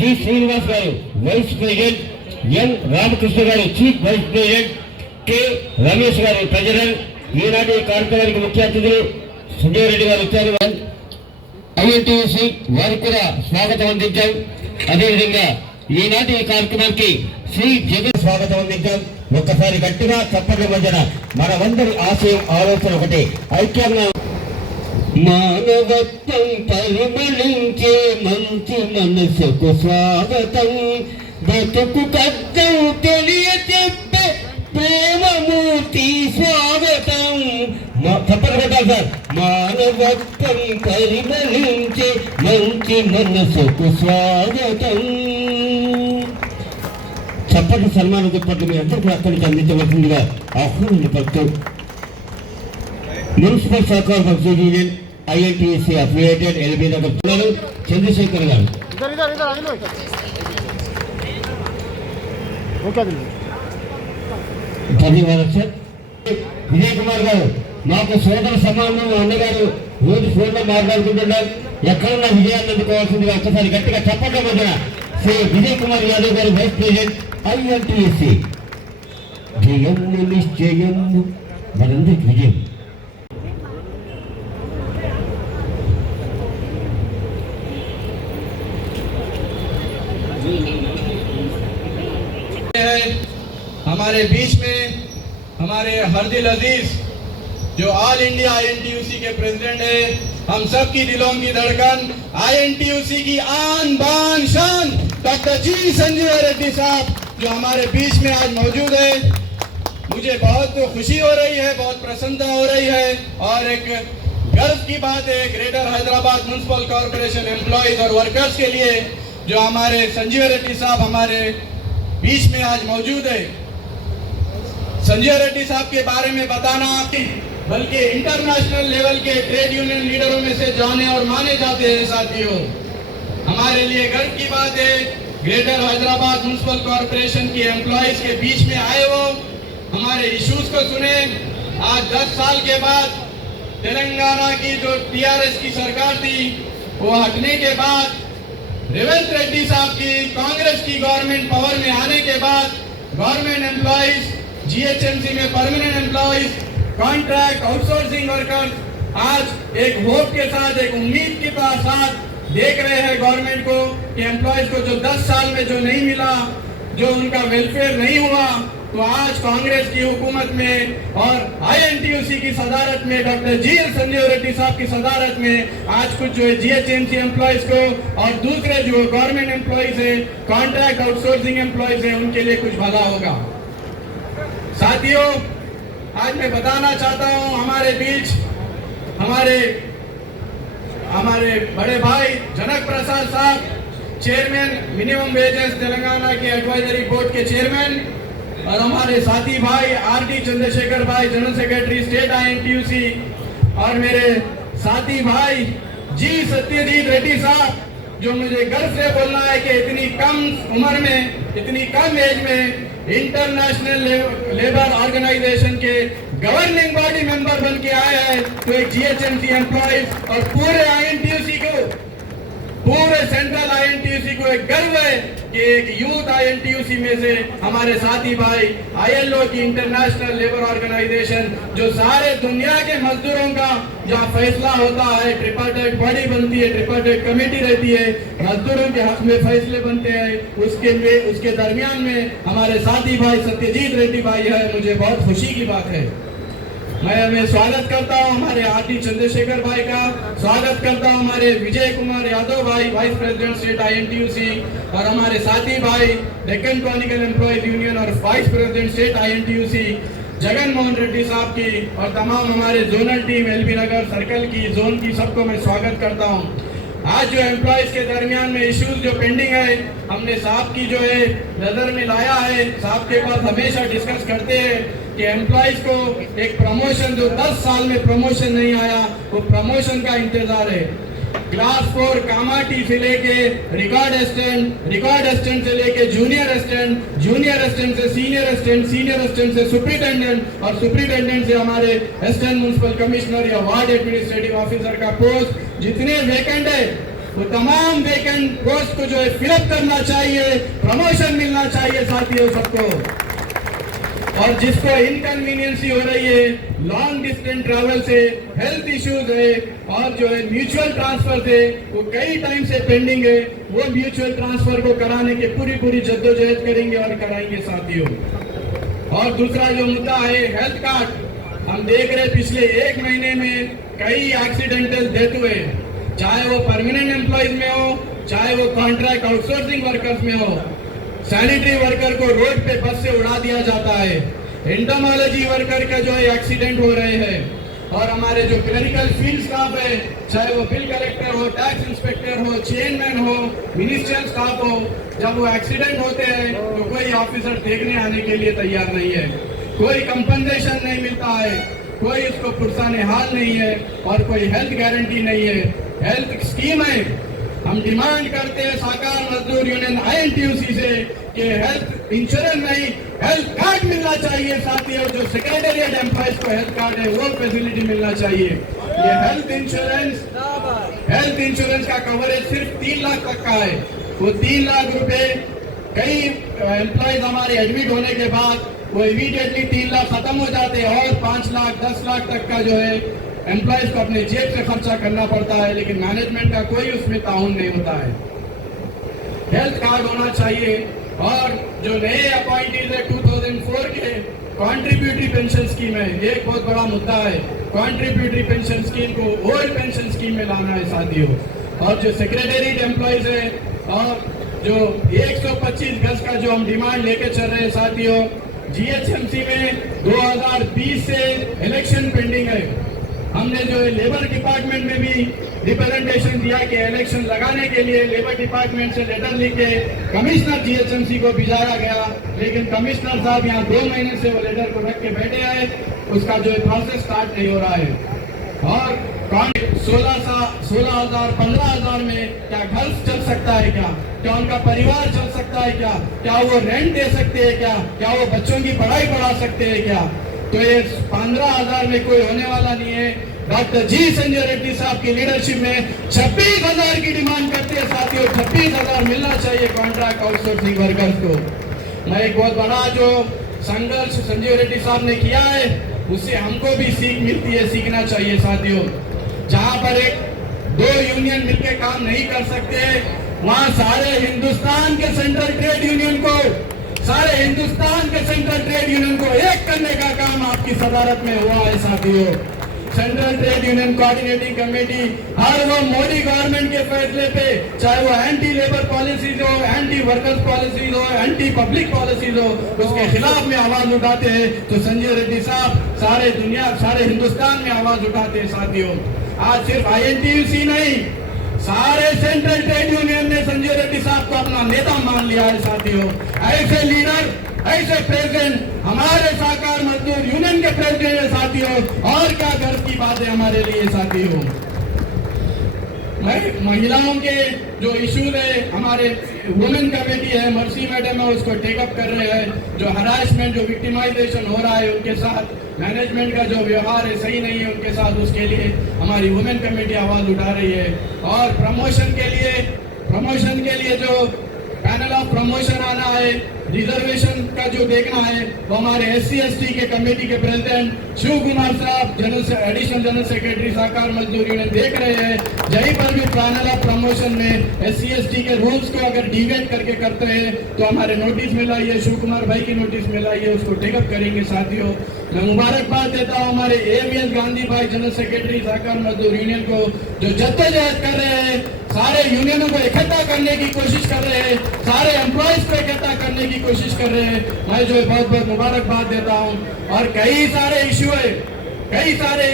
G Srinivas గారు vice president, N Ramakrishna garu chief vice president, K Ramesh garu treasurer. ఈనాటి కార్యక్రమానికి ముఖ్య అతిథులు సంజయ్ రెడ్డి గారు వచ్చారు. ఐఎన్టీసీ వారికి కూడా స్వాగతం అందించాం. అదేవిధంగా ఈనాటి ఈ కార్యక్రమానికి శ్రీ జగన్ స్వాగతం అందించాం. ఒక్కసారి గట్టిగా చప్పట్ల మధ్యన మనమందరి ఆశయం ఆలోచన ఒకటి, ఐక్యంగా మానవత్వం పరిమళించే మంచి మనసుకు స్వాగతం, బతుకు కద్దం తెలియ చెప్పే ప్రేమమూర్తి స్వాగతం. చప్పట్లు కొట్టాలి సార్. మానవత్వం పరిమళించే మంచి మనసుకు స్వాగతం. చప్పట్లు సన్మాన దుప్పట్లు మీ అందరికీ అక్కడి నుంచి అందించవలసిందిగా ఆహ్వానం పడుతూ మున్సిపల్ సహకార subsidy union INTUC affiliated LB Nagar Chandrashekar garu. ధన్యవాదాలు సార్. విజయ్ కుమార్ గారు మాకు సోదర సమానం అన్నగారు రోజు ఫోన్లో మాట్లాడుకుంటున్నారు. ఎక్కడున్నా విజయాన్ని అందుకోవాల్సిందిగా ఒక్కసారి గట్టిగా చప్పట్ల మధ్యన శ్రీ విజయ్ కుమార్ యాదవ్ గారు వైస్ ప్రెసిడెంట్ INTUC. జయం నిశ్చయం మనందరికి విజయం. हमारे बीच में हमारे हरदिल अजीज जो ऑल इंडिया INTUC के प्रेसिडेंट है, हम सब की दिलों की धड़कन INTUC की आन बान शान डॉक्टर जी संजीव रेड्डी साहब जो हमारे बीच में आज मौजूद है। मुझे बहुत खुशी हो रही है, बहुत प्रसन्नता हो रही है और एक गर्व की बात है greater Hyderabad municipal corporation employees और वर्कर्स के लिए जो हमारे संजीव रेड्डी साहब हमारे बीच में आज मौजूद है। संजय रेड्डी साहब के बारे में बताना बल्कि इंटरनेशनल लेवल के ट्रेड यूनियन लीडरों में से जाने और माने जाते हैं साथियों। हमारे लिए गर्व की बात है ग्रेटर हैदराबाद म्युनिसिपल कॉर्पोरेशन की एम्प्लॉयज के बीच में आए वो हमारे इश्यूज को सुने। आज 10 साल के बाद तेलंगाना की जो TRS की सरकार थी वो हटने के बाद रेवंत रेड्डी साहब की कांग्रेस की गवर्नमेंट पावर में आने के बाद गवर्नमेंट एम्प्लॉयज GHMC में permanent employees contract outsourcing workers आज एक होप के साथ एक उम्मीद के साथ देख रहे हैं गवर्नमेंट को कि एम्प्लॉयज को जो 10 साल में जो नहीं मिला, जो उनका वेलफेयर नहीं हुआ, तो आज कांग्रेस की हुकूमत में और INTUC की सदारत में डॉक्टर जी संजीव रेड्डी साहब की सदारत में आज कुछ जो है GHMC एम्प्लॉयज को और दूसरे जो गवर्नमेंट एम्प्लॉयज है, कॉन्ट्रैक्ट आउटसोर्सिंग एम्प्लॉयज है, उनके लिए कुछ भला होगा। साथियों, आज मैं बताना चाहता हूं हमारे बीच हमारे बड़े भाई जनक प्रसाद साहब चेयरमैन मिनिमम वेजेस तेलंगाना के एडवाइजरी बोर्ड के चेयरमैन और हमारे साथी भाई RD चंद्रशेखर भाई जनरल सेक्रेटरी स्टेट INTUC और मेरे साथी भाई जी सत्यजीत रेड्डी साहब जो मुझे गर्व से बोलना है कि इतनी कम उम्र में इतनी कम एज में इंटरनेशनल लेबर ऑर्गेनाइजेशन के गवर्निंग बॉडी मेंबर बन के आए हैं। तो एक GHMC एम्प्लॉयज और पूरे INTUC को पूरे सेंट्रल INTUC को एक गर्व है कि एक यूथ INTUC में से हमारे साथी भाई ILO की इंटरनेशनल लेबर ऑर्गेनाइजेशन जो सारे दुनिया के मजदूरों का जहाँ फैसला होता है, ट्रिपार्टाइट बॉडी बनती है, ट्रिपार्टाइट कमेटी रहती है, मजदूरों के हक में फैसले बनते हैं, उसके दरमियान में हमारे साथी भाई सत्यजीत रेड्डी भाई है। मुझे बहुत खुशी की बात है। मैं स्वागत करता हूं हमारे RD चंद्रशेखर भाई का, स्वागत करता हूं हमारे विजय कुमार यादव भाई वाइस प्रेसिडेंट स्टेट INTUC और हमारे साथी भाई डेक्कन क्रॉनिकल एम्प्लॉयज यूनियन और vice president state INTUC Jagan Mohan Reddy साहब की और तमाम हमारे जोनल टीम LB नगर सर्कल की जोन की सबको मैं स्वागत करता हूँ। आज जो एम्प्लॉयज के दरमियान में इश्यूज जो पेंडिंग है हमने साहब की जो है नजर में लाया है। साहब के पास हमेशा डिस्कस करते हैं कि एम्प्लॉयज को एक प्रमोशन जो 10 साल में प्रमोशन नहीं आया वो प्रमोशन का इंतजार है। क्लास 4 कामाटी से लेके रिकॉर्ड असिस्टेंट से लेके जूनियर असिस्टेंट से सीनियर असिस्टेंट से सुपरिटेंडेंट और सुपरिटेंडेंट से हमारे असिस्टेंट म्युनिसिपल कमिश्नर या वार्ड एडमिनिस्ट्रेटिव ऑफिसर का पोस्ट जितने वैकेंट है वो तमाम वैकेंट पोस्ट को जो है फिलअप करना चाहिए, प्रमोशन मिलना चाहिए साथियों सबको। और जिसको इनकन्वीनियंस हो रही है लॉन्ग डिस्टेंस ट्रैवल से, हेल्थ इश्यूज है और जो है म्यूचुअल ट्रांसफर थे वो कई टाइम से पेंडिंग है, वो म्यूचुअल ट्रांसफर को कराने की पूरी जद्दोजहद करेंगे और कराएंगे साथियों। और दूसरा जो मुद्दा है हेल्थ कार्ड, हम देख रहे पिछले 1 महीने में कई एक्सीडेंटल डेथ हुए, चाहे वो परमानेंट एम्प्लॉयज में हो, चाहे वो कॉन्ट्रैक्ट आउटसोर्सिंग वर्कर्स में हो। सैनिटरी वर्कर को रोड पे बस से उड़ा दिया जाता है, एंटोमोलॉजी वर्कर का जो है एक्सीडेंट हो रहे हैं, और हमारे जो क्लरिकल फील्ड स्टाफ है, चाहे वो बिल कलेक्टर हो, टैक्स इंस्पेक्टर हो, चेयरमैन हो, मिनिस्ट्रियल स्टाफ हो, जब वो एक्सीडेंट होते हैं तो कोई ऑफिसर देखने आने के लिए तैयार नहीं है, कोई कंपनसेशन नहीं मिलता है, कोई इसको पुरसाने हाल नहीं है और कोई हेल्थ गारंटी नहीं है। हेल्थ स्कीम है, हम डिमांड करते हैं सहकार मजदूर यूनियन INTUC से कि हेल्थ इंश्योरेंस नहीं, हेल्थ कार्ड मिलना चाहिए साथियों। जो सेक्रेटेरिएट एम्प्लॉयज को हेल्थ कार्ड है वो फैसिलिटी मिलना चाहिए। ये हेल्थ इंश्योरेंस का कवरेज सिर्फ 3 लाख तक का है। वो 3 लाख रुपए कई एम्प्लॉयज हमारे एडमिट होने के बाद वो इमीडिएटली 3 लाख खत्म हो जाते हैं और 5 लाख 10 लाख तक का जो है एम्प्लॉयज को अपने जेब से खर्चा करना पड़ता है, लेकिन मैनेजमेंट का कोई उसमें ताउन नहीं होता है। हेल्थ कार्ड होना चाहिए। और जो नए अपॉइंटीज है 2004 के कॉन्ट्रीब्यूटरी पेंशन स्कीम है, ये एक बहुत बड़ा मुद्दा है। कॉन्ट्रीब्यूटरी पेंशन स्कीम को ओल्ड पेंशन स्कीम में लाना है साथियों। और जो सेक्रेटेरिएट एम्प्लॉयज है और जो 125 गज का जो हम डिमांड लेके चल रहे हैं साथियों, GHMC में 2020 से इलेक्शन पेंडिंग है। हमने जो है लेबर डिपार्टमेंट में भी रिप्रेजेंटेशन दिया कि इलेक्शन लगाने के लिए लेबर डिपार्टमेंट से लेटर लिख के कमिश्नर GHMC को भिजाया गया, लेकिन कमिश्नर साहब यहाँ 2 महीने से वो लेटर को रख के बैठे आए, उसका जो है प्रोसेस स्टार्ट नहीं हो रहा है। और 16,000 15,000 में क्या घर चल सकता है, क्या उनका परिवार चल सकता है, क्या वो रेंट दे सकते हैं, क्या वो बच्चों की पढ़ाई पढ़ा सकते हैं क्या? तो ये 15,000 में कोई होने वाला नहीं है। डॉक्टर जी संजय रेड्डी साहब की लीडरशिप में 26,000 की डिमांड करते हैं साथियों। 26,000 मिलना चाहिए कॉन्ट्रैक्ट आउटसोर्सिंग वर्कर्स को। मैं एक बहुत बड़ा जो संघर्ष संजय रेड्डी साहब ने किया है उससे हमको भी सीख मिलती है, सीखना चाहिए साथियों। जहां पर 2 यूनियन मिलकर काम नहीं कर सकते, वहां सारे हिंदुस्तान के सेंट्रल ट्रेड यूनियन को एक करने का काम आपकी सदारत में हुआ है साथियों। Central trade union coordinating committee हर वो मोदी गवर्नमेंट के फैसले पे, चाहे वो एंटी लेबर पॉलिसीज हो, एंटी वर्कर्स पॉलिसीज हो, एंटी पब्लिक पॉलिसीज हो, उसके खिलाफ में आवाज उठाते हैं। तो संजय रेड्डी साहब सारे हिंदुस्तान में आवाज उठाते हैं साथियों। आज सिर्फ INTUC नहीं, सारे सेंट्रल ट्रेड यूनियन ने संजय रेड्डी साहब को अपना नेता मान लिया है साथियों। ऐसे लीडर, ऐसे प्रेसिडेंट हमारे सहकार मजदूर यूनियन के प्रेसिडेंट है साथियों। और क्या गर्व की बात है हमारे लिए साथियों। महिलाओं के जो इश्यूज है, हमारे वुमेन कमेटी है, मर्सी मैडम है, उसको टेकअप कर रहे हैं। जो हरासमेंट, जो विक्टिमाइजेशन हो रहा है उनके साथ, मैनेजमेंट का जो व्यवहार है सही नहीं है उनके साथ, उसके लिए हमारी वुमेन कमेटी आवाज उठा रही है। और प्रमोशन के लिए जो पैनल ऑफ प्रमोशन आना है, रिजर्वेशन का जो देखना है, वो हमारे SC/ST के कमेटी के प्रेसिडेंट शिव कुमार साहब, एडिशनल जनरल सेक्रेटरी सहकार मजदूर यूनियन देख रहे हैं। जहीं पर भी पैनल ऑफ प्रमोशन में SC/ST के रूल्स को अगर डिवेट करके करते हैं तो हमारे नोटिस मिला है, शिव कुमार भाई की नोटिस मिला है, उसको टेकअप करेंगे साथियों। मैं मुबारकबाद देता हूँ हमारे AVS गांधी भाई जनरल सेक्रेटरी सहकार मजदूर यूनियन को, जो जद्दोजहद कर रहे हैं, सारे यूनियनों को इकट्ठा करने की कोशिश कर रहे हैं, सारे एम्प्लॉयज को इकट्ठा करने की कोशिश कर रहे हैं। मैं जो बहुत बहुत मुबारकबाद देता हूँ। और कई सारे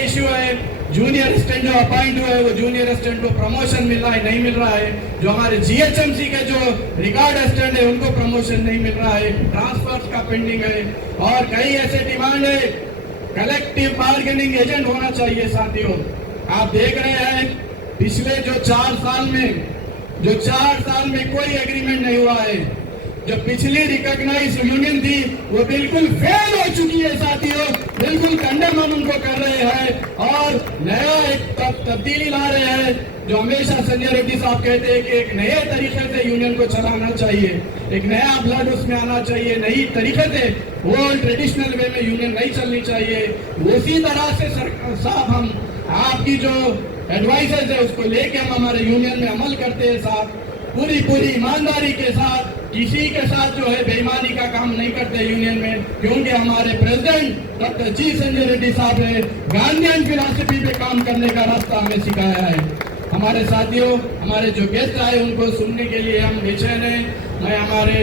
इशू है। जूनियर असिस्टेंट जो अपॉइंट हुए, वो जूनियर असिस्टेंट को प्रमोशन मिल रहा है, नहीं मिल रहा है। जो हमारे GHMC के जो रिकॉर्ड असिस्टेंट है उनको प्रमोशन नहीं मिल रहा है, ट्रांसफर का पेंडिंग है। और कई ऐसे डिमांड है, कलेक्टिव बार्गेनिंग एजेंट होना चाहिए साथियों। आप देख रहे हैं पिछले जो 4 साल में कोई एग्रीमेंट नहीं हुआ है। जो पिछली रिकॉग्नाइज यूनियन थी वो बिल्कुल फेल हो चुकी है साथियों, बिल्कुल कंडेम हम उनको कर रहे हैं और नया एक तब्दीली ला रहे हैं। जो हमेशा संजय रेड्डी साहब कहते हैं कि एक नए तरीके से यूनियन को चलाना चाहिए, एक नया ब्लड उसमें आना चाहिए, नई तरीके से वो ट्रेडिशनल वे में यूनियन नहीं चलनी चाहिए। उसी तरह से साहब हम आपकी जो एडवाइसेस है उसको लेके हम हमारे यूनियन में अमल करते हैं साहब, पूरी ईमानदारी के साथ, किसी के साथ जो है बेईमानी का काम नहीं करते यूनियन में, क्योंकि हमारे प्रेसिडेंट डॉक्टर जी संजय रेड्डी साहब ने गांधीयन फिलॉसफी पे काम करने का रास्ता हमें सिखाया है। हमारे साथियों, हमारे जो गेस्ट आए उनको सुनने के लिए हम बेचैन हैं। मैं हमारे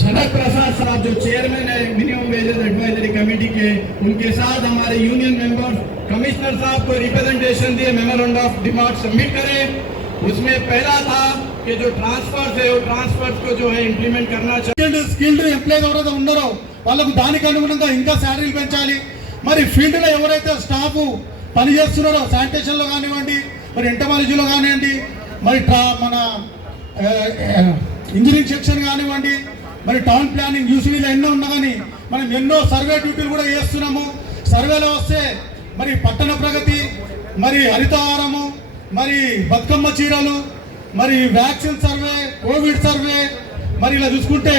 जनक प्रसाद साहब जो चेयरमैन है मिनिमम वेजेस एडवाइजरी कमेटी के, उनके साथ हमारे यूनियन मेंबर्स कमिश्नर साहब को रिप्रेजेंटेशन दिए, मेमोरेंडम ऑफ डिमांड सबमिट करें। उसमें पहला था कि जो ट्रांसफर्स है वो ट्रांसफर्स को जो है इंप्लीमेंट करना चाहिए। స్కిల్డ్ ఎంప్లాయీస్ ఎవరైతే ఉన్నారో వాళ్ళకు దానికి అనుగుణంగా ఇంకా శాలరీలు పెంచాలి। మరి ఫీల్డ్లో ఎవరైతే స్టాఫ్ పని చేస్తున్నారో శానిటేషన్లో కానివ్వండి, మరి ఎంటమాలజీలో కానివ్వండి, మరి మన ఇంజనీరింగ్ సెక్షన్ కానివ్వండి, మరి టౌన్ ప్లానింగ్ యూసీడీలో ఎన్నో ఉన్నా కానీ మనం ఎన్నో సర్వే డ్యూటీలు కూడా చేస్తున్నాము। సర్వేలో వస్తే మరి పట్టణ ప్రగతి, మరి హరితహారము, మరి బతుకమ్మ చీరలు, మరి వ్యాక్సిన్ సర్వే, కోవిడ్ సర్వే, మరి ఇలా చూసుకుంటే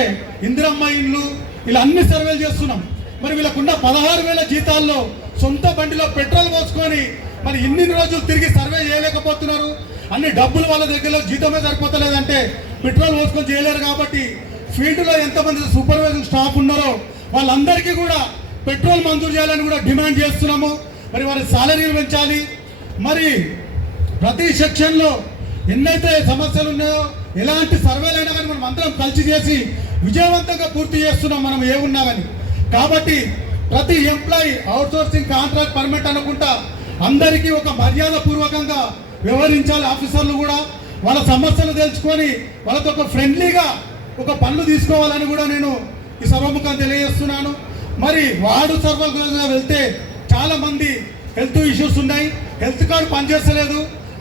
ఇందిరమ్మ ఇండ్లు, ఇలా అన్ని సర్వేలు చేస్తున్నాం। మరి వీళ్ళకున్న 16,000 జీతాల్లో సొంత బండిలో పెట్రోల్ పోసుకొని మరి ఇన్ని రోజులు తిరిగి సర్వే చేయలేకపోతున్నారు। అన్ని డబ్బులు వాళ్ళ దగ్గరలో జీతమే సరిపోతలేదంటే పెట్రోల్ పోసుకొని చేయలేరు। కాబట్టి ఫీల్డ్లో ఎంతమంది సూపర్వైజింగ్ స్టాఫ్ ఉన్నారో వాళ్ళందరికీ కూడా పెట్రోల్ మంజూరు చేయాలని కూడా డిమాండ్ చేస్తున్నాము। మరి వారి సాలరీలు పెంచాలి। మరి ప్రతి సెక్షన్లో ఎన్నైతే సమస్యలు ఉన్నాయో ఎలాంటి సర్వేలైనా కానీ మనం అందరం కలిసి చేసి విజయవంతంగా పూర్తి చేస్తున్నాం మనం ఏమున్నా కానీ। కాబట్టి ప్రతి ఎంప్లాయీ అవుట్సోర్సింగ్ కాంట్రాక్ట్ పర్మిట్ అనుకుంటా అందరికీ ఒక మర్యాద పూర్వకంగా వ్యవహరించాలి। ఆఫీసర్లు కూడా వాళ్ళ సమస్యలు తెలుసుకొని వాళ్ళతో ఒక ఫ్రెండ్లీగా ఒక పనులు తీసుకోవాలని కూడా నేను ఈ సభాముఖంగా తెలియజేస్తున్నాను। మరి వార్డు సర్వేలుగా వెళ్తే చాలామంది హెల్త్ ఇష్యూస్ ఉన్నాయి, హెల్త్ కార్డు పనిచేస్తలేదు,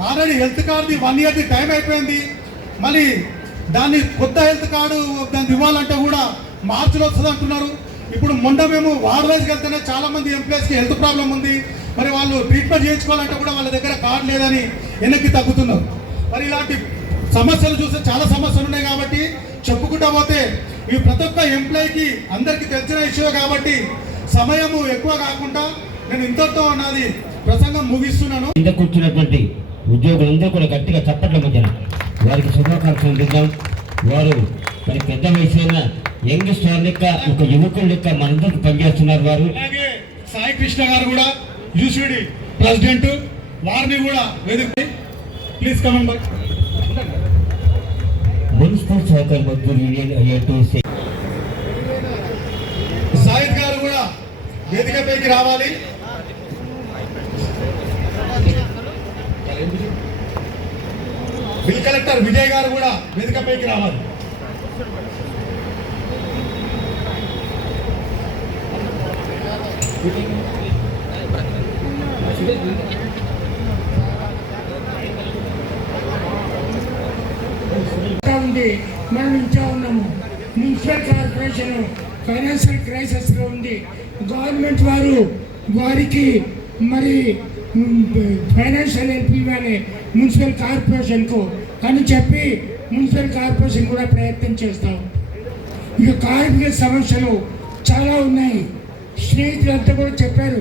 ఆల్రెడీ హెల్త్ కార్డుది 1 ఇయర్ది టైం అయిపోయింది, మళ్ళీ దాన్ని కొత్త హెల్త్ కార్డు దాన్ని ఇవ్వాలంటే కూడా మార్చిలో వస్తుంది అంటున్నారు। ఇప్పుడు మొన్న మేము వార్డ్ వైజ్కి వెళ్తేనే చాలామంది ఎంప్లాయీస్కి హెల్త్ ప్రాబ్లం ఉంది, మరి వాళ్ళు ట్రీట్మెంట్ చేయించుకోవాలంటే కూడా వాళ్ళ దగ్గర కార్డు లేదని వెనక్కి తగ్గుతున్నారు। మరి ఇలాంటి సమస్యలు చూస్తే చాలా సమస్యలు ఉన్నాయి కాబట్టి చెప్పుకుంటా పోతే ఈ ప్రతి ఒక్క ఎంప్లాయీకి అందరికీ తెలిసిన ఇష్యూ కాబట్టి సమయము ఎక్కువ కాకుండా నేను ఇంతతో నాది ప్రసంగం ముగిస్తున్నాను। కింద కూర్చున్నటువంటి ఉద్యోగులందరూ కూడా గట్టిగా చప్పట్ల మధ్యన వారికి శుభాకాంక్షలు అందిద్దాం। వారు మరి పెద్ద వయసైన యంగ్ స్టార్ లెక్క ఒక యువకుల లెక్క మనందరికి పనిచేస్తున్నారు వారు। అలాగే సాయి కృష్ణ గారు కూడా యూసీడీ ప్రెసిడెంట్, వారిని కూడా వేదిక ప్లీజ్ కమెంట్ బై మున్సిపల్ సహకార మజ్దూర్ యూనియన్ ఐఎన్టీసీ సాయిద్ గారు కూడా వేదికపైకి రావాలి। బిల్ కలెక్టర్ విజయ్ గారు కూడా వేదికపైకి రావాలి। ఉంది, మనం ఇంకా ఉన్నాము। మున్సిపల్ కార్పొరేషన్ ఫైనాన్షియల్ క్రైసిస్లో ఉంది। గవర్నమెంట్ వారికి మరి ఫైనాన్షియల్ హెల్ప్ ఇవ్వాలి మున్సిపల్ కార్పొరేషన్కు అని చెప్పి మున్సిపల్ కార్పొరేషన్ కూడా ప్రయత్నం చేస్తాం। ఇక కార్మిక సమస్యలు చాలా ఉన్నాయి, స్నేహితులంతా కూడా చెప్పారు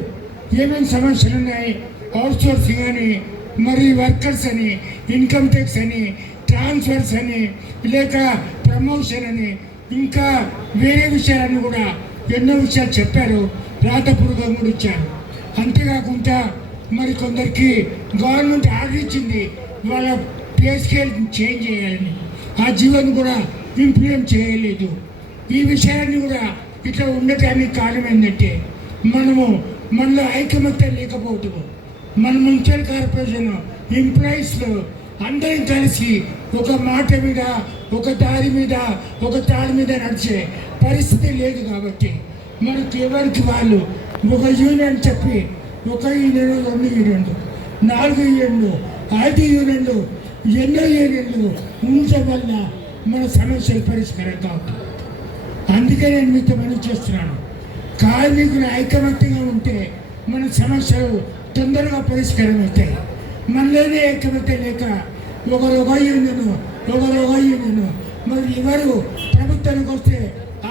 ఏమేమి సమస్యలు ఉన్నాయి, అవుట్సోర్సింగ్ అని, మరి వర్కర్స్ అని, ఇన్కమ్ ట్యాక్స్ అని, ట్రాన్స్ఫర్స్ అని, లేక ప్రమోషన్ అని, ఇంకా వేరే విషయాలను కూడా ఎన్నో విషయాలు చెప్పారు, రాతపూర్వకంగా కూడా ఇచ్చారు। అంతేకాకుండా మరి కొందరికి గవర్నమెంట్ ఆర్డర్ ఇచ్చింది వాళ్ళ పే స్కేల్ చేంజ్ చేయాలని, ఆ జీవోని కూడా ఇంప్లిమెంట్ చేయలేదు। ఈ విషయాన్ని కూడా ఇట్లా ఉండటానికి కారణం ఏంటంటే మనలో ఐకమత్యం లేకపోవటము। మన మున్సిపల్ కార్పొరేషన్ ఎంప్లాయీస్లో అందరం కలిసి ఒక మాట మీద, ఒక దారి మీద, ఒక తాడి మీద నడిచే పరిస్థితి లేదు కాబట్టి మనకి ఎవరికి వాళ్ళు ఒక యూనియన్ చెప్పి ఒక యూనియన్, 2 యూనియన్లు, 4 యూనియన్లు, 5 యూనియన్లు, ఎన్నో యూనియన్లు ఉండటం వల్ల మన సమస్యలు పరిష్కారం కావు. అందుకే నేను మీతో మనం చేస్తున్నాను. కార్మికులు ఐకమత్యంగా ఉంటే మన సమస్యలు తొందరగా పరిష్కారం అవుతాయి. మనలోనే ఐకమత్యం లేక ఒకరు ఒక యూనియన్ మరి ఎవరు ప్రభుత్వానికి వస్తే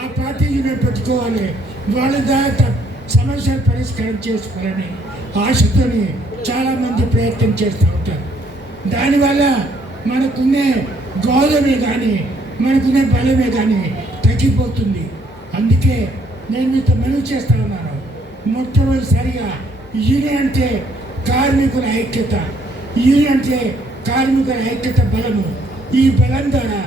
ఆ పార్టీ యూనియన్ పెట్టుకోవాలి, వాళ్ళ ద్వారా సమస్యలు పరిష్కారం చేసుకోవాలని ఆశతోని చాలామంది ప్రయత్నం చేస్తూ ఉంటారు. దానివల్ల మనకున్నే గౌరవమే కానీ మనకున్నే బలమే కానీ తగ్గిపోతుంది. అందుకే నేను మీతో మనవి చేస్తా ఉన్నాను. మొట్టమొదటిసారిగా యూనియన్ అంటే కార్మికుల ఐక్యత, యూనియన్ అంటే కార్మికుల ఐక్యత బలము. ఈ బలం ద్వారా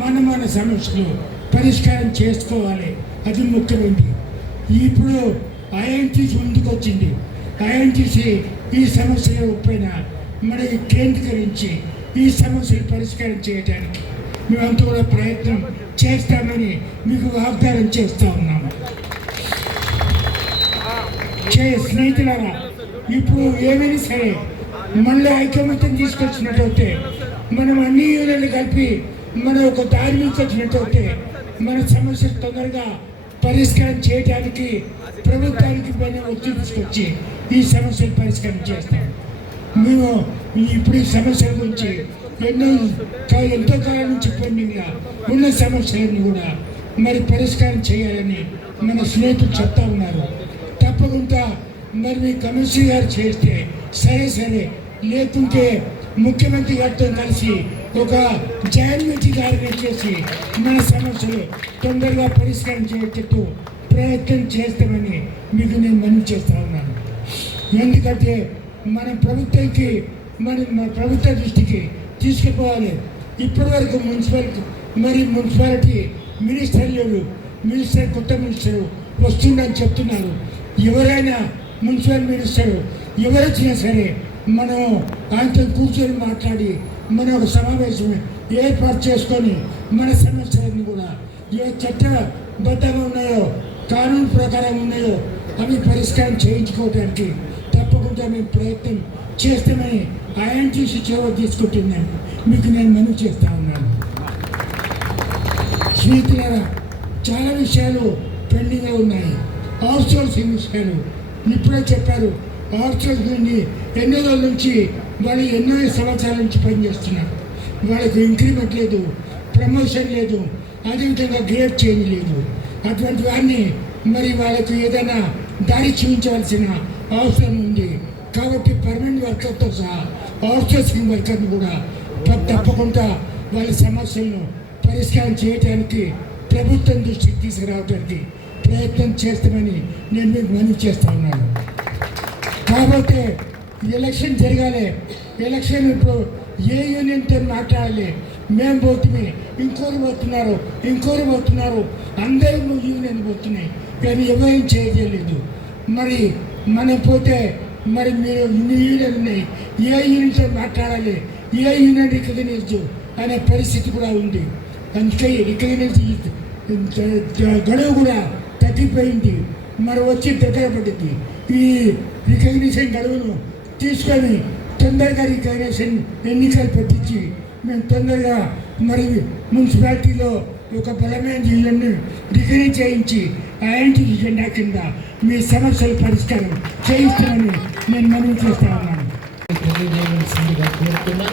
మన సమస్యలు పరిష్కారం చేసుకోవాలి. అది ముఖ్యమైనది. ఇప్పుడు ఐఎన్టీసీ ముందుకు వచ్చింది. ఐఎన్టీసీ ఈ సమస్యల పైన మరి కేంద్రీకరించి ఈ సమస్యలు పరిష్కారం చేయడానికి మేమంతా కూడా ప్రయత్నం చేస్తామని మీకు వాగ్దానం చేస్తూ ఉన్నాము. స్నేహితులారా, ఇప్పుడు ఏమైనా సరే మళ్ళీ ఐకమత్యం తీసుకొచ్చినట్టయితే, మనం అన్ని యూనియన్లు కలిపి మనం ఒక దారి నుంచి వచ్చినట్టయితే మన సమస్యలు తొందరగా పరిష్కారం చేయడానికి ప్రభుత్వానికి పైన ఒత్తిడి తీసుకొచ్చి ఈ సమస్యలు పరిష్కారం చేస్తాం. మేము ఇప్పుడు ఈ సమస్యల గురించి ఎంతో కాలం నుంచి పెండింగ్గా ఉన్న సమస్యలన్నీ కూడా మరి పరిష్కారం చేయాలని మన స్నేహితులు చెప్తా ఉన్నారు. తప్పకుండా మరి మీ కమిషనర్ గారు చేస్తే సరే, లేకుంటే ముఖ్యమంత్రి గారితో కలిసి ఒక జాయింట్ మీటింగ్ ఆర్గనైజ్ చేసి మన సమస్యలు తొందరగా పరిష్కారం చేసేటట్టు ప్రయత్నం చేస్తామని మీకు నేను మనవి చేస్తూ ఉన్నాను. ఎందుకంటే మన ప్రభుత్వానికి మన ప్రభుత్వ దృష్టికి తీసుకుపోవాలి. ఇప్పటి వరకు మున్సిపాలిటీ మినిస్టర్ కొత్త మినిస్టర్ వస్తుందని చెప్తున్నారు. ఎవరైనా మున్సిపల్ మినిస్టర్ ఎవరొచ్చినా సరే మనం ఆయనతో కూర్చొని మాట్లాడి మన ఒక సమావేశం ఏర్పాటు చేసుకొని మన సమస్యలన్నీ కూడా ఏ చట్టబద్ధంగా ఉన్నాయో కానూను ప్రకారం ఉన్నాయో అవి పరిష్కారం చేయించుకోవడానికి తప్పకుండా మేము ప్రయత్నం చేస్తామని ఐఎన్టీసీ చొరవ తీసుకుంటుందని మీకు నేను మనవి చేస్తూ ఉన్నాను. స్నేహితులారా, చాలా విషయాలు పెండింగ్గా ఉన్నాయి. అవుట్సోర్సింగ్ విషయాలు ఇప్పుడే చెప్పారు. అవుట్సోర్సింగ్ ఎన్నో రోజుల నుంచి వాళ్ళు ఎన్నో సంవత్సరాల నుంచి పనిచేస్తున్నారు. వాళ్ళకి ఇంక్రిమెంట్ లేదు, ప్రమోషన్ లేదు, అదేవిధంగా గ్రేడ్ చేంజ్ లేదు. అటువంటి వారిని మరి వాళ్ళకి ఏదైనా దారి చూపించవలసిన అవసరం ఉంది. కాబట్టి పర్మనెంట్ వర్కర్తో సహా అవుట్సోర్సింగ్ వర్కర్ని కూడా తప్పకుండా వాళ్ళ సమస్యలను పరిష్కారం చేయడానికి ప్రభుత్వం దృష్టికి తీసుకురావడానికి ప్రయత్నం చేస్తామని నేను మీకు మనవి చేస్తూ ఉన్నాను. కాబట్టి ఎలక్షన్ జరగాలి. ఎలక్షన్ ఇప్పుడు ఏ యూనియన్తో మాట్లాడాలి. మేము పోతున్నాం, ఇంకోరు పోతున్నారు, అందరూ యూనియన్ పోతున్నాయి, కానీ ఎవరేం చేయలేదు. మరి మనం పోతే మరి మీరు ఇన్ని యూనియన్ ఉన్నాయి, ఏ యూనియన్తో మాట్లాడాలి, ఏ యూనియన్ రికగ్నైజ్ అనే పరిస్థితి కూడా ఉంది. అందుకే రికగ్నైజ్ గడువు కూడా తగ్గిపోయింది. మరి వచ్చి దగ్గర పడింది. ఈ రికగ్నిషన్ గడువును తీసుకొని తొందరగా రికగ్నిషన్ ఎన్నికలు పెట్టించి మేము తొందరగా మరి మున్సిపాలిటీలో ఒక బలమైన యూనియన్ను రికగ్నైజ్ చేయించి ఐఎన్టీసీ జెండా కింద మీ సమస్యల పరిష్కారం చేయిస్తామని నేను మనవి చేస్తా ఉన్నాను. తెలియజేయవలసిందిగా కోరుతున్నా.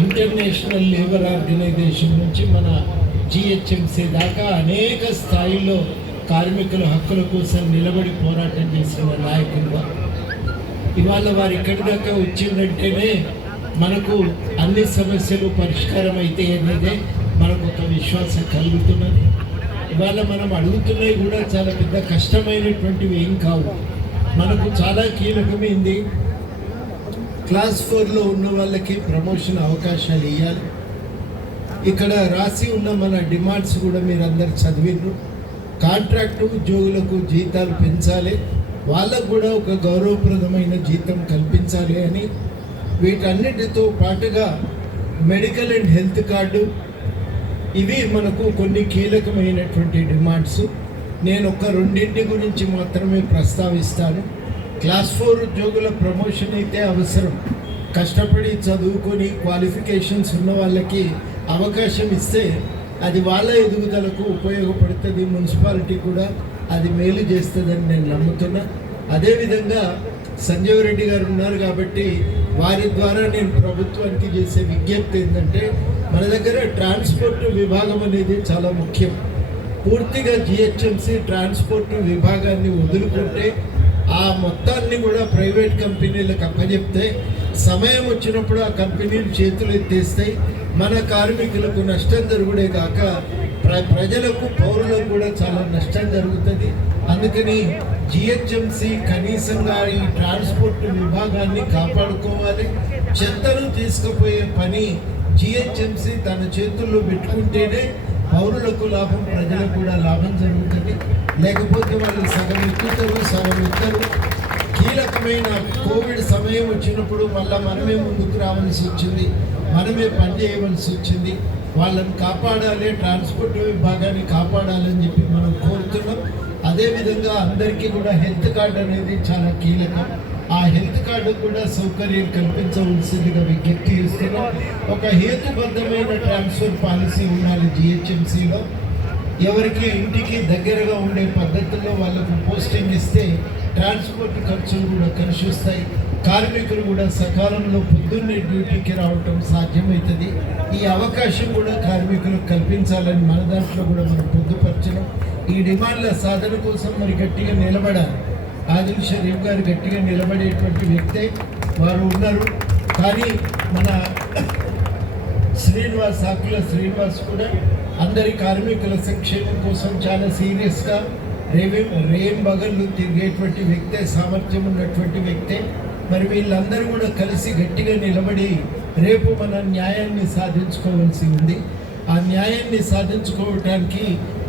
ఇంటర్నేషనల్ లేబర్ ఆర్గనైజేషన్ నుంచి మన జిహెచ్ఎంసీ దాకా అనేక స్థాయిలో కార్మికుల హక్కుల కోసం నిలబడి పోరాటం చేసిన నాయకులుగా ఇవాళ వారు ఇక్కడి దాకా వచ్చిందంటేనే మనకు అన్ని సమస్యలు పరిష్కారం అయితే అనేదే మనకు ఒక విశ్వాసం కలుగుతున్నది. ఇవాళ మనం అడుగుతున్నవి కూడా చాలా పెద్ద కష్టమైనటువంటివి ఏం కావు. మనకు చాలా కీలకమైంది. క్లాస్ 4లో ఉన్న వాళ్ళకి ప్రమోషన్ అవకాశాలు ఇవ్వాలి. ఇక్కడ రాసి ఉన్న మన డిమాండ్స్ కూడా మీరు అందరు చదివిండ్రు. కాంట్రాక్టు ఉద్యోగులకు జీతాలు పెంచాలి, వాళ్ళకు కూడా ఒక గౌరవప్రదమైన జీతం కల్పించాలి అని, వీటన్నిటితో పాటుగా మెడికల్ అండ్ హెల్త్ కార్డు, ఇవి మనకు కొన్ని కీలకమైనటువంటి డిమాండ్స్. నేను ఒక రెండింటి గురించి మాత్రమే ప్రస్తావిస్తాను. క్లాస్ 4 ఉద్యోగుల ప్రమోషన్ అయితే అవసరం. కష్టపడి చదువుకొని క్వాలిఫికేషన్స్ ఉన్న వాళ్ళకి అవకాశం ఇస్తే అది వాళ్ళ ఎదుగుదలకు ఉపయోగపడుతుంది, మున్సిపాలిటీ కూడా అది మేలు చేస్తుందని నేను నమ్ముతున్నా. అదేవిధంగా సంజీవ్ రెడ్డి గారు ఉన్నారు కాబట్టి వారి ద్వారా నేను ప్రభుత్వానికి చేసే విజ్ఞప్తి ఏంటంటే, మన దగ్గర ట్రాన్స్పోర్ట్ విభాగం అనేది చాలా ముఖ్యం. పూర్తిగా జిహెచ్ఎంసీ ట్రాన్స్పోర్ట్ విభాగాన్ని వదులుకుంటే ఆ మొత్తాన్ని కూడా ప్రైవేట్ కంపెనీలకు అప్పచెప్తే సమయం వచ్చినప్పుడు ఆ కంపెనీలు చేతులు ఎత్తేస్తాయి. మన కార్మికులకు నష్టం జరుగుడే కాక ప్రజలకు, పౌరులకు కూడా చాలా నష్టం జరుగుతుంది. అందుకని జిహెచ్ఎంసీ కనీసంగా ఈ ట్రాన్స్పోర్ట్ విభాగాన్ని కాపాడుకోవాలి. చెత్తను తీసుకుపోయే పని జిహెచ్ఎంసీ తన చేతుల్లో పెట్టుకుంటేనే పౌరులకు లాభం, ప్రజలకు కూడా లాభం జరుగుతుంది. లేకపోతే వాళ్ళు సగం ఎక్కుతారు, సగం ఎత్తారు. కీలకమైన కోవిడ్ సమయం వచ్చినప్పుడు మళ్ళీ మనమే ముందుకు రావాల్సి వచ్చింది, మనమే పనిచేయవలసి వచ్చింది. వాళ్ళని కాపాడాలి, ట్రాన్స్పోర్ట్ విభాగాన్ని కాపాడాలని చెప్పి మనం కోరుతున్నాం. అదేవిధంగా అందరికీ కూడా హెల్త్ కార్డు అనేది చాలా కీలకం. ఆ హెల్త్ కార్డు కూడా సౌకర్యం కల్పించవలసిందిగా విజ్ఞప్తి చేస్తున్నాం. ఒక హేతుబద్ధమైన ట్రాన్స్ఫర్ పాలసీ ఉండాలి జిహెచ్ఎంసీలో. ఎవరికి ఇంటికి దగ్గరగా ఉండే పద్ధతుల్లో వాళ్ళకు పోస్టింగ్ ఇస్తే ట్రాన్స్పోర్ట్ ఖర్చులు కూడా కలిసి వస్తాయి. కార్మికులు కూడా సకాలంలో పొద్దున్నే డ్యూటీకి రావటం సాధ్యమవుతుంది. ఈ అవకాశం కూడా కార్మికులకు కల్పించాలని మన దాంట్లో కూడా మనం పొందుపరచడం. ఈ డిమాండ్ల సాధన కోసం మరి గట్టిగా నిలబడాలి. ఆదిల్ షరీఫ్ గారు గట్టిగా నిలబడేటువంటి వ్యక్తే, వారు ఉన్నారు. కానీ మన శ్రీనివాస్, ఆకుల శ్రీనివాస్ కూడా అందరి కార్మికుల సంక్షేమం కోసం చాలా సీరియస్గా రేం బగళ్ళు తిరిగేటువంటి వ్యక్తే, సామర్థ్యం ఉన్నటువంటి వ్యక్తే. మరి వీళ్ళందరూ కూడా కలిసి గట్టిగా నిలబడి రేపు మన న్యాయాన్ని సాధించుకోవాల్సి ఉంది. ఆ న్యాయాన్ని సాధించుకోవటానికి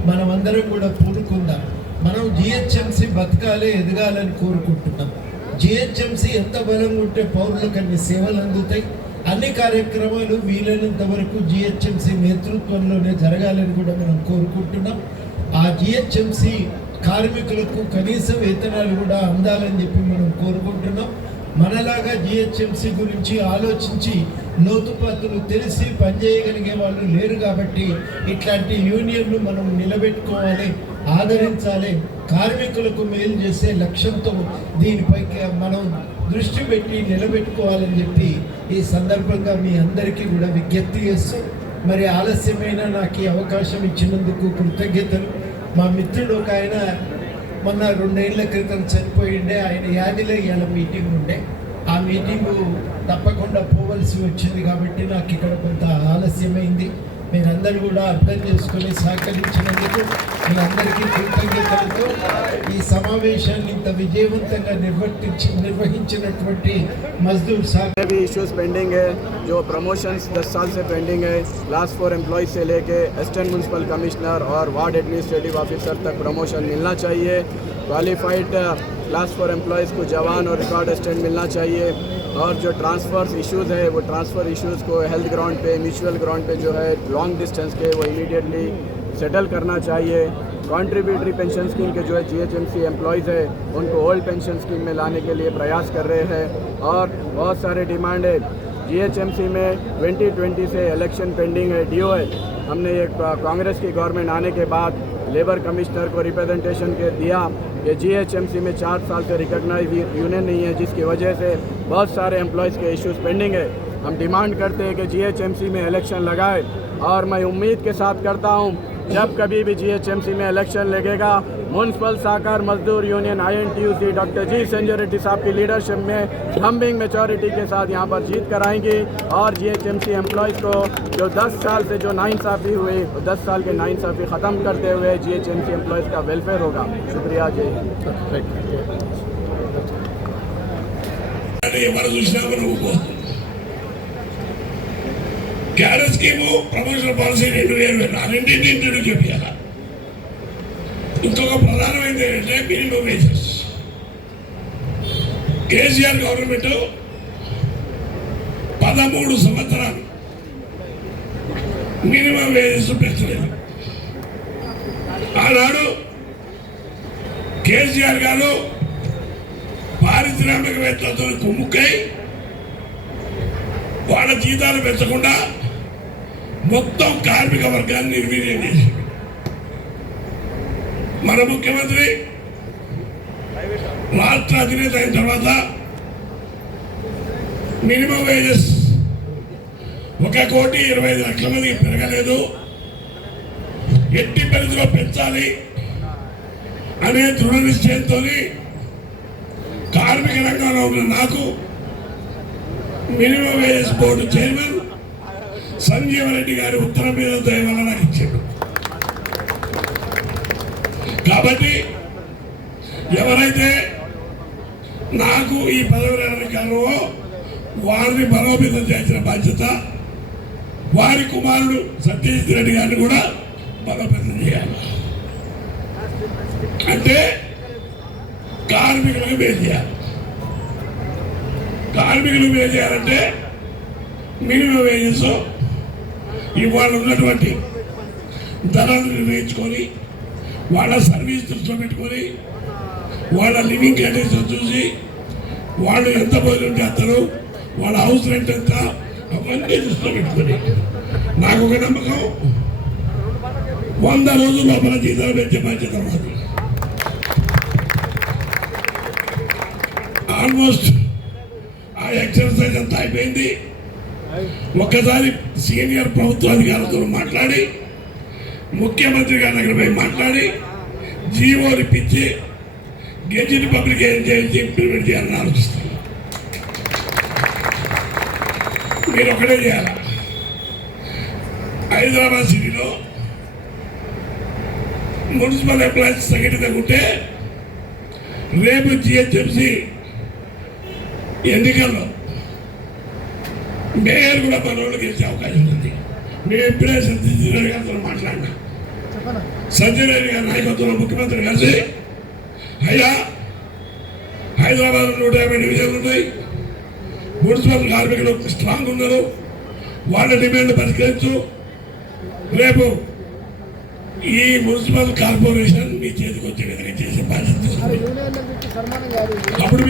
మనమందరం కూడా పూనుకుందాం. మనం జిహెచ్ఎంసీ బతకాలే, ఎదగాలని కోరుకుంటున్నాం. జిహెచ్ఎంసీ ఎంత బలంగా ఉంటే పౌరులకు అన్ని సేవలు అందుతాయి. అన్ని కార్యక్రమాలు వీలైనంత వరకు జిహెచ్ఎంసీ నేతృత్వంలోనే జరగాలని కూడా మనం కోరుకుంటున్నాం. ఆ జిహెచ్ఎంసీ కార్మికులకు కనీస వేతనాలు కూడా అందాలని చెప్పి మనం కోరుకుంటున్నాం. మనలాగా జిహెచ్ఎంసీ గురించి ఆలోచించి లోతుపాతులు తెలిసి పనిచేయగలిగే వాళ్ళు లేరు కాబట్టి ఇట్లాంటి యూనియన్లు మనం నిలబెట్టుకోవాలి, ఆదరించాలి. కార్మికులకు మేలు చేసే లక్ష్యంతో దీనిపై మనం దృష్టి పెట్టి నిలబెట్టుకోవాలని చెప్పి ఈ సందర్భంగా మీ అందరికీ కూడా విజ్ఞప్తి చేస్తూ, మరి ఆలస్యమైన నాకు ఈ అవకాశం ఇచ్చినందుకు కృతజ్ఞతలు. మా మిత్రుడు ఒక ఆయన మొన్న 2 ఏళ్ల క్రితం చనిపోయిండే, ఆయన యాదిలో ఇవాళ మీటింగ్ ఉండే. ఆ మీటింగు తప్పకుండా పోవలసి వచ్చింది కాబట్టి నాకు ఇక్కడ కొంత ఆలస్యమైంది. మీరందరూ కూడా అర్థం చేసుకొని సహకరించినందుకు మీ అందరికీ కృతజ్ఞతలతో ఈ సమావేశాన్ని ఇంత విజయవంతంగా నిర్వహించినటువంటి మజ్దూర్ సార్ भी इश्यूज पेंडिंग है, जो प्रमोशंस 10 साल से पेंडिंग है. क्लास 4 एम्प्लॉयज से लेके असिस्टेंट म्यूनसिपल कमिश्नर और वार्ड एडमिनिस्ट्रेटिव ऑफिसर तक प्रमोशन मिलना चाहिए. क्वालिफाइड क्लास 4 एम्प्लॉयज़ को जवान और रिकॉर्ड असिस्टेंट मिलना चाहिए. और जो ट्रांसफ़र इश्यूज़ है वो ट्रांसफ़र इश्यूज़ को हेल्थ ग्राउंड पे, म्यूचुअल ग्राउंड पे जो है लॉन्ग डिस्टेंस के वो इमीडिएटली सेटल करना चाहिए. कॉन्ट्रीब्यूटरी पेंशन स्कीम के जो है जीएचएमसी एम्प्लॉयज़ है उनको ओल्ड पेंशन स्कीम में लाने के लिए प्रयास कर रहे हैं. और बहुत सारे डिमांड है. जीएचएमसी में 2020 से इलेक्शन पेंडिंग है, डीओ है. हमने ये कांग्रेस की गवर्नमेंट आने के बाद लेबर कमिश्नर को रिप्रेजेंटेशन के दिया कि जीएचएमसी में 4 साल से रिकॉग्नाइज यूनियन नहीं है, जिसकी वजह से बहुत सारे एम्प्लॉयज़ के इश्यूज़ पेंडिंग है. हम डिमांड करते हैं कि जीएचएमसी में इलेक्शन लगाए. और मैं उम्मीद के साथ करता हूँ जब कभी भी जीएचएमसी में इलेक्शन लगेगा, म्यूनसिपल सहकार मजदूर यूनियन INTUC डॉक्टर जी संजय रेड्डी साहब की लीडरशिप में थम्बिंग मेजॉरिटी के साथ यहाँ पर जीत कराएंगी. और जीएचएमसी एम्प्लॉयज़ को जो 10 साल से जो नाइंसाफ़ी हुई, 10 साल के नाइंसाफ़ी ख़त्म करते हुए जीएचएमसी एम्प्लॉयज़ का वेलफेयर होगा. शुक्रिया जी. క్యాడర్ స్కీము, ప్రమోషన్ పాలసీ 2 వేరు రెండింటిని ఇంట్రడ్యూస్ చేయాలి. ఇంకొక ప్రధానమైనది ఏంటంటే మినిమం వేజెస్. కేసీఆర్ గవర్నమెంట్ 13 సంవత్సరాలు మినిమం వేజెస్ పెంచలేదు. ఆనాడు కేసీఆర్ గారు పారిశ్రామికవేత్తలతో కుమ్ముకై వాళ్ళ జీతాలు పెంచకుండా మొత్తం కార్మిక వర్గాన్ని నిర్వీర్యం చేశాడు. మన ముఖ్యమంత్రి రాష్ట్ర అధినేత అయిన తర్వాత మినిమం వేజెస్ 1,25,00,000 మందికి పెరగలేదు, ఎట్టి పరిధిలో పెంచాలి అనే దృఢ నిశ్చయంతో కార్మిక రంగంలో ఉన్న నాకు minimum wages board chairman Sanjeeva Reddy గారి ఉత్తరం మీద దయ వల్ల నాకు ఇచ్చాడు. కాబట్టి ఎవరైతే నాకు ఈ పదవి అధికారమో వారిని బలోపేతం చేసిన బాధ్యత, వారి కుమారుడు సత్యజిత్ రెడ్డి గారిని కూడా బలోపేతం చేయాలి. అంటే కార్మికులకు మేలు చేయాలి. కార్మికులు మేలు చేయాలంటే మినిమం వేజెస్ ఇవాళ ఉన్నటువంటి ధరలు నిర్ణయించుకొని వాళ్ళ సర్వీస్ దృష్టిలో పెట్టుకొని వాళ్ళ లివింగ్ కండిషన్ చూసి వాళ్ళు ఎంత భోజనం చేస్తారు, వాళ్ళ హౌస్ రెంట్ ఎంత, అవన్నీ దృష్టిలో పెట్టుకొని నాకు ఒక నమ్మకం 100 రోజుల లోపల జీతాలు పెంచే బాధ్యత మాది. ఆల్మోస్ట్ ఆ ఎక్సర్సైజ్ అంతా అయిపోయింది. ఒక్కసారి సీనియర్ ప్రభుత్వ అధికారులతో మాట్లాడి ముఖ్యమంత్రి గారి దగ్గర పోయి మాట్లాడి జీవోలు ఇప్పించి గెజిట్ పబ్లికేషన్ చేసి ఇంప్లిమెంట్ చేయాలని ఆలోచిస్తాను. మీరు ఒకటే చేయాలి. హైదరాబాద్ సిటీలో మున్సిపల్ ఎంప్లాయీస్ సంఘటన ఉంటే రేపు జిహెచ్ఎంసీ ఎన్నికల్లో మేయర్ కూడా మన వాళ్ళు గెలిచే అవకాశం ఉంది. మేము ఇప్పుడే సత్యజిత్ రెడ్డి గారితో మాట్లాడినా, సంజయ్ రెడ్డి గారి నాయకత్వంలో ముఖ్యమంత్రి కలిసి అయ్యా హైదరాబాద్ 150 డివిజన్లు ఉన్నాయి, మున్సిపల్ కార్మికులు స్ట్రాంగ్ ఉన్నారు, వాళ్ళ డిమాండ్ పరిష్కరించు, రేపు ఈ మున్సిపల్ కార్పొరేషన్ మీ చేతికి వచ్చే విధంగా చేసే బాధ్యత అప్పుడు